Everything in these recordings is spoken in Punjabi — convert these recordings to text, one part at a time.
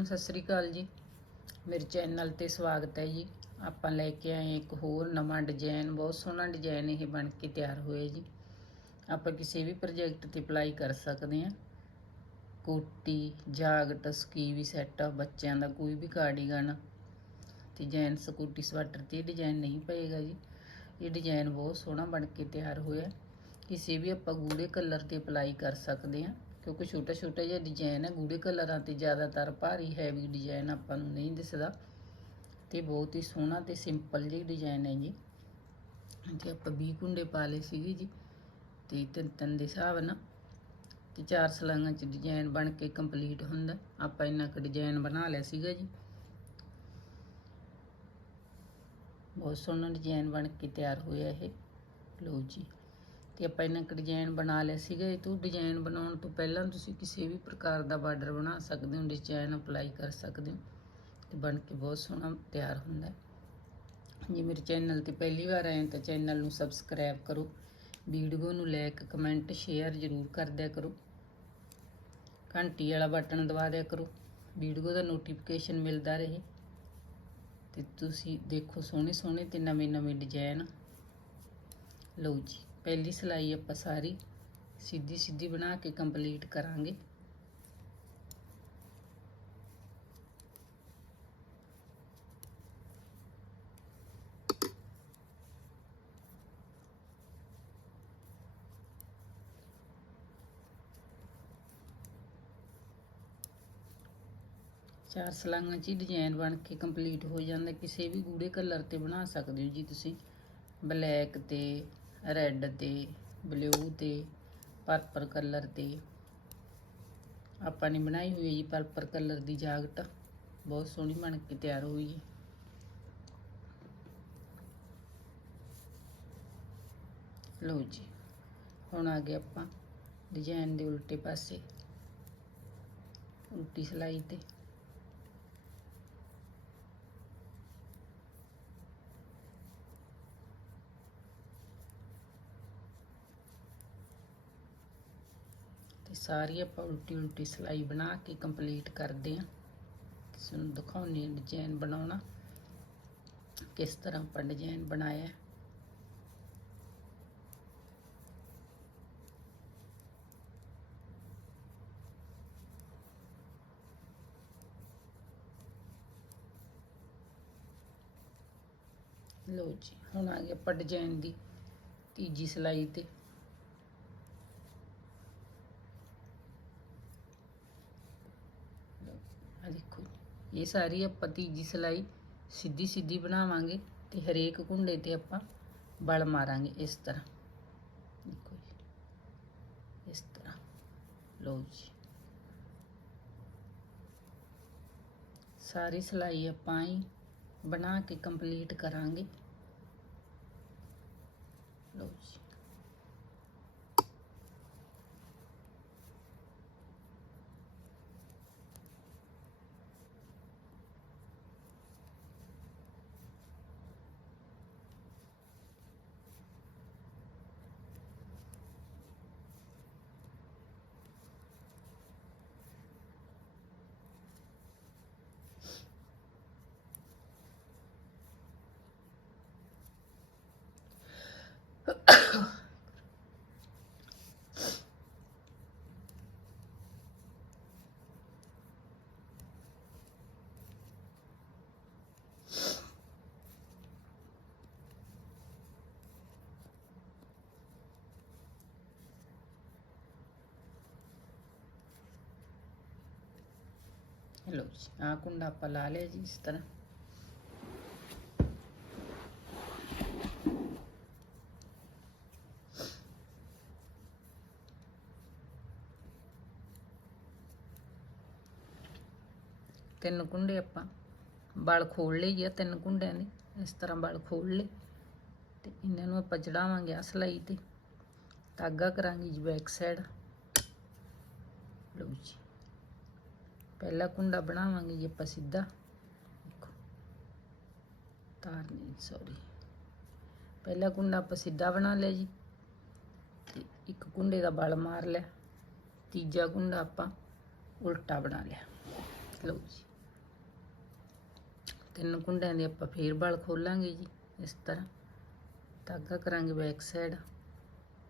ਨੂੰ ਸਤਿ ਸ੍ਰੀ ਅਕਾਲ ਜੀ। ਮੇਰੇ ਚੈਨਲ ਤੇ ਸਵਾਗਤ ਹੈ ਜੀ। ਆਪਾਂ ਲੈ ਕੇ ਆਏ ਇੱਕ ਹੋਰ ਨਵਾਂ ਡਿਜ਼ਾਈਨ ਬਹੁਤ ਸੋਹਣਾ ਡਿਜ਼ਾਈਨ ਇਹ ਬਣ ਕੇ ਤਿਆਰ ਹੋਇਆ ਜੀ। ਆਪਾਂ ਕਿਸੇ ਵੀ ਪ੍ਰੋਜੈਕਟ ਤੇ ਅਪਲਾਈ ਕਰ ਸਕਦੇ ਹਾਂ। ਕੋਟੀ ਜਾਗਟ ਸਕੀਵੀ ਸੈੱਟ ਬੱਚਿਆਂ ਦਾ ਕੋਈ ਵੀ ਕਾਰਡੀਗਨ ਤੇ ਜੈਂਟਸ ਕੋਟੀ ਸਵੈਟਰ ਤੇ ਡਿਜ਼ਾਈਨ ਨਹੀਂ ਪਏਗਾ ਜੀ। ਇਹ ਡਿਜ਼ਾਈਨ ਬਹੁਤ ਸੋਹਣਾ ਬਣ ਕੇ ਤਿਆਰ ਹੋਇਆ। ਕਿਸੇ ਵੀ ਆਪਾਂ ਗੂੜੇ ਕਲਰ ਤੇ ਅਪਲਾਈ ਕਰ ਸਕਦੇ ਹਾਂ। ਕਿਉਂਕਿ ਛੋਟਾ ਛੋਟਾ ਜਿਹਾ ਡਿਜ਼ਾਈਨ ਹੈ ਗੂੜੇ ਕਲਰਾਂ ਤੇ ਜ਼ਿਆਦਾਤਰ ਭਾਰੀ ਹੈਵੀ ਡਿਜ਼ਾਈਨ ਆਪਾਂ ਨੂੰ ਨਹੀਂ ਦਿਸਦਾ। ਤੇ ਬਹੁਤ ਹੀ ਸੋਹਣਾ ਤੇ ਸਿੰਪਲ ਜਿਹਾ ਡਿਜ਼ਾਈਨ ਹੈ ਜੀ। ਤੇ ਆਪਾਂ 20 ਕੁੰਡੇ ਪਾ ਲਏ ਸੀਗੇ ਜੀ, ਤੇ ਤਿੰਨ ਤਿੰਨ ਦੇ ਹਿਸਾਬ ਨਾਲ। ਤੇ ਚਾਰ ਸਲਾਂਗਾਂ ਚ ਡਿਜ਼ਾਈਨ ਬਣ ਕੇ ਕੰਪਲੀਟ ਹੁੰਦਾ। ਆਪਾਂ ਇੰਨਾ ਕੁ ਡਿਜ਼ਾਈਨ ਬਣਾ ਲਿਆ ਸੀਗਾ ਜੀ। ਬਹੁਤ ਸੋਹਣਾ ਡਿਜ਼ਾਈਨ ਬਣ ਕੇ ਤਿਆਰ ਹੋਇਆ ਇਹ। ਲਓ ਜੀ। ਤੇ ਆਪਾਂ ਇਹਨਾਂ ਕੁ ਡਿਜ਼ਾਈਨ ਬਣਾ ਲਿਆ ਸੀਗਾ, ਇਹ ਤੋਂ ਡਿਜ਼ਾਈਨ ਬਣਾਉਣ ਤੋਂ ਪਹਿਲਾਂ ਤੁਸੀਂ ਕਿਸੇ ਵੀ ਪ੍ਰਕਾਰ ਦਾ ਬਾਰਡਰ ਬਣਾ ਸਕਦੇ ਹੋ ਡਿਜ਼ਾਈਨ ਅਪਲਾਈ ਕਰ ਸਕਦੇ ਹੋ, ਤੇ ਬਣ ਕੇ ਬਹੁਤ ਸੋਹਣਾ ਤਿਆਰ ਹੁੰਦਾ ਹੈ। ਜੇ ਮੇਰੇ ਚੈਨਲ ਤੇ ਪਹਿਲੀ ਵਾਰ ਆਏ ਤਾਂ ਚੈਨਲ ਨੂੰ ਸਬਸਕ੍ਰਾਈਬ ਕਰੋ ਵੀਡੀਓ ਨੂੰ ਲਾਈਕ ਕਮੈਂਟ ਸ਼ੇਅਰ ਜ਼ਰੂਰ ਕਰ ਦਿਆ ਕਰੋ, ਘੰਟੀ ਵਾਲਾ ਬਟਨ ਦਬਾ ਦਿਆ ਕਰੋ ਵੀਡੀਓ ਦਾ ਨੋਟੀਫਿਕੇਸ਼ਨ ਮਿਲਦਾ ਰਹੇ, ਤੇ ਤੁਸੀਂ ਦੇਖੋ ਸੋਹਣੇ ਸੋਹਣੇ ਤੇ ਨਵੇਂ ਨਵੇਂ ਡਿਜ਼ਾਈਨ ਲਓ ਜੀ। ਪਹਿਲੀ ਸਿਲਾਈ ਆਪਾਂ ਸਾਰੀ ਸਿੱਧੀ ਸਿੱਧੀ ਬਣਾ ਕੇ ਕੰਪਲੀਟ ਕਰਾਂਗੇ। ਚਾਰ ਸਲਾਂਗਾਂ 'ਚ ਹੀ ਡਿਜ਼ਾਈਨ ਬਣ ਕੇ ਕੰਪਲੀਟ ਹੋ ਜਾਂਦਾ। ਕਿਸੇ ਵੀ ਗੂੜੇ ਕਲਰ ਤੇ ਬਣਾ ਸਕਦੇ ਹੋ ਜੀ ਤੁਸੀਂ। ਬਲੈਕ ਤੇ ਰੈੱਡ ਤੇ, ਬਲੂ ਤੇ ਪਰਪਲ ਕਲਰ ਤੇ। ਆਪਾਂ ਨੇ ਬਣਾਈ ਹੋਈ ਹੈ ਜੀ ਪਰਪਲ ਕਲਰ ਦੀ ਜਾਕਟ। ਬਹੁਤ ਸੋਹਣੀ ਬਣ ਕੇ ਤਿਆਰ ਹੋਈ ਹੈ। ਲਓ ਜੀ, ਹੁਣ ਆ ਗਏ ਆਪਾਂ ਡਿਜ਼ਾਈਨ ਦੇ ਉਲਟੇ ਪਾਸੇ। ਉਲਟੀ ਸਲਾਈ ਤੇ। ਤੇ ਸਾਰੀ ਆਪਾਂ ਉਲਟੀ ਉਲਟੀ ਸਲਾਈ ਬਣਾ ਕੇ ਕੰਪਲੀਟ ਕਰਦੇ ਹਾਂ ਤੁਹਾਨੂੰ ਦਿਖਾਉਣੀ ਡਿਜ਼ਾਈਨ ਬਣਾਉਣਾ, ਕਿਸ ਤਰ੍ਹਾਂ ਆਪਾਂ ਡਿਜ਼ਾਈਨ ਬਣਾਇਆ ਹੈ। ਲਓ ਜੀ, ਹੁਣ ਆ ਗਿਆ ਆਪਾਂ ਡਿਜ਼ਾਈਨ ਦੀ ਤੀਜੀ ਸਲਾਈ ਤੇ ਆ ਦੇਖੋ ਇਹ ਸਾਰੀ ਆਪਾਂ ਤੀਜੀ ਸਲਾਈ ਸਿੱਧੀ ਸਿੱਧੀ ਬਣਾਵਾਂਗੇ ਤੇ ਹਰੇਕ ਕੁੰਡੇ ਤੇ ਆਪਾਂ ਬਲ ਮਾਰਾਂਗੇ ਇਸ ਤਰ੍ਹਾਂ ਦੇਖੋ ਜੀ ਇਸ ਤਰ੍ਹਾਂ ਲਓ ਜੀ ਸਾਰੀ ਸਲਾਈ ਆਪਾਂ ਹੀ ਬਣਾ ਕੇ ਕੰਪਲੀਟ ਕਰਾਂਗੇ ਲਓ ਜੀ ਲਓ ਜੀ ਆਹ ਕੁੰਡਾ ਆਪਾਂ ਲਾ ਲਿਆ ਜੀ ਇਸ ਤਰ੍ਹਾਂ ਤਿੰਨ ਕੁੰਡੇ ਆਪਾਂ ਬਲ ਖੋਲ ਲਈ ਆ ਤਿੰਨ ਕੁੰਡਿਆਂ ਦੇ ਇਸ ਤਰ੍ਹਾਂ ਬਲ ਖੋਲ ਲਏ ਤੇ ਇਹਨਾਂ ਨੂੰ ਆਪਾਂ ਚੜਾਵਾਂਗੇ ਆ ਸਲਾਈ ਤੇ। ਧਾਗਾ ਕਰਾਂਗੇ ਜੀ ਬੈਕ ਸਾਈਡ ਲਓ ਜੀ। ਪਹਿਲਾ ਕੁੰਡਾ ਬਣਾਵਾਂਗੇ ਜੀ ਆਪਾਂ ਸਿੱਧਾ। ਦੇਖੋ। ਤਾਰ ਨਹੀਂ ਸੌਰੀ ਪਹਿਲਾ ਕੁੰਡਾ ਆਪਾਂ ਸਿੱਧਾ ਬਣਾ ਲਿਆ ਜੀ। ਤੇ ਇੱਕ ਕੁੰਡੇ ਦਾ ਬਲ ਮਾਰ ਲਿਆ। ਤੀਜਾ ਕੁੰਡਾ ਆਪਾਂ ਉਲਟਾ ਬਣਾ ਲਿਆ। ਲਓ ਜੀ। ਤਿੰਨ ਕੁੰਡਿਆਂ ਦੇ ਆਪਾਂ ਫੇਰ ਬਲ ਖੋਲਾਂਗੇ ਜੀ, ਇਸ ਤਰ੍ਹਾਂ। ਧਾਗਾ ਕਰਾਂਗੇ ਬੈਕ ਸਾਈਡ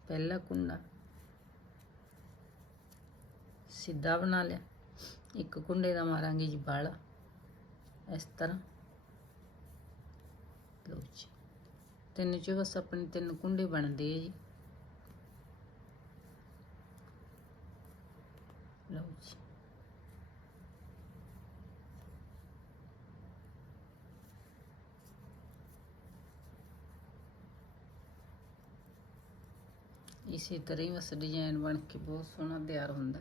ਪਹਿਲਾ ਕੁੰਡਾ ਸਿੱਧਾ ਬਣਾ ਲਿਆ। ਇੱਕ ਕੁੰਡੇ ਦਾ ਮਾਰਾਂਗੇ ਜੀ ਬਲ। ਇਸ ਤਰ੍ਹਾਂ। ਲਓ ਜੀ। ਤਿੰਨ ਚੋਂ ਬਸ ਆਪਣੇ ਤਿੰਨ ਕੁੰਡੇ ਬਣਦੇ ਆ ਜੀ। ਲਓ ਜੀ। ਇਸੇ ਤਰ੍ਹਾਂ ਹੀ ਬਸ ਡਿਜ਼ਾਈਨ ਬਣ ਕੇ ਬਹੁਤ ਸੋਹਣਾ ਤਿਆਰ ਹੁੰਦਾ।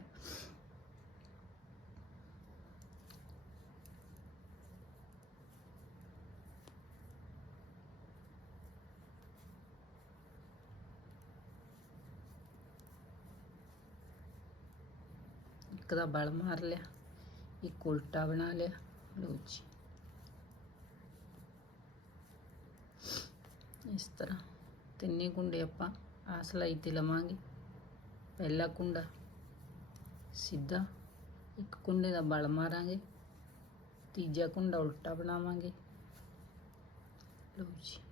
ਇੱਕ ਦਾ ਬਲ ਮਾਰ ਲਿਆ, ਇੱਕ ਉਲਟਾ ਬਣਾ ਲਿਆ, ਲਓ ਜੀ। ਇਸ ਤਰ੍ਹਾਂ ਤਿੰਨੇ ਕੁੰਡੇ ਆਪਾਂ ਆ ਸਲਾਈ ਤੇ ਲਵਾਂਗੇ। ਪਹਿਲਾ ਕੁੰਡਾ ਸਿੱਧਾ, ਇੱਕ ਕੁੰਡੇ ਦਾ ਬਲ ਮਾਰਾਂਗੇ, ਤੀਜਾ ਕੁੰਡਾ ਉਲਟਾ ਬਣਾਵਾਂਗੇ। ਲਓ ਜੀ।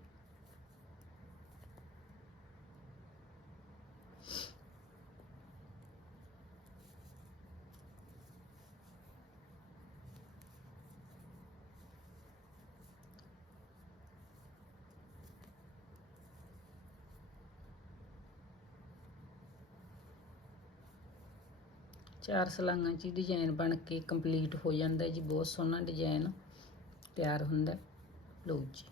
ਚਾਰ ਸਲਾਂਗਾਂ 'ਚ ਡਿਜ਼ਾਈਨ ਬਣ ਕੇ ਕੰਪਲੀਟ ਹੋ ਜਾਂਦਾ ਜੀ, ਬਹੁਤ ਸੋਹਣਾ ਡਿਜ਼ਾਈਨ ਤਿਆਰ ਹੁੰਦਾ ਲਓ ਜੀ।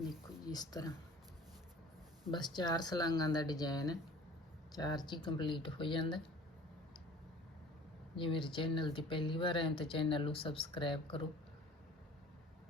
ਦੇਖੋ ਜੀ ਇਸ ਤਰ੍ਹਾਂ। ਬਸ ਚਾਰ ਸਲਾਂਗਾਂ ਦਾ ਡਿਜ਼ਾਈਨ ਹੈ। ਚਾਰ 'ਚ ਹੀ ਕੰਪਲੀਟ ਹੋ ਜਾਂਦਾ ਜੇ ਮੇਰੇ ਚੈਨਲ ਤੇ ਪਹਿਲੀ ਵਾਰ ਆਏ ਤਾਂ ਚੈਨਲ ਨੂੰ ਸਬਸਕ੍ਰਾਈਬ ਕਰੋ।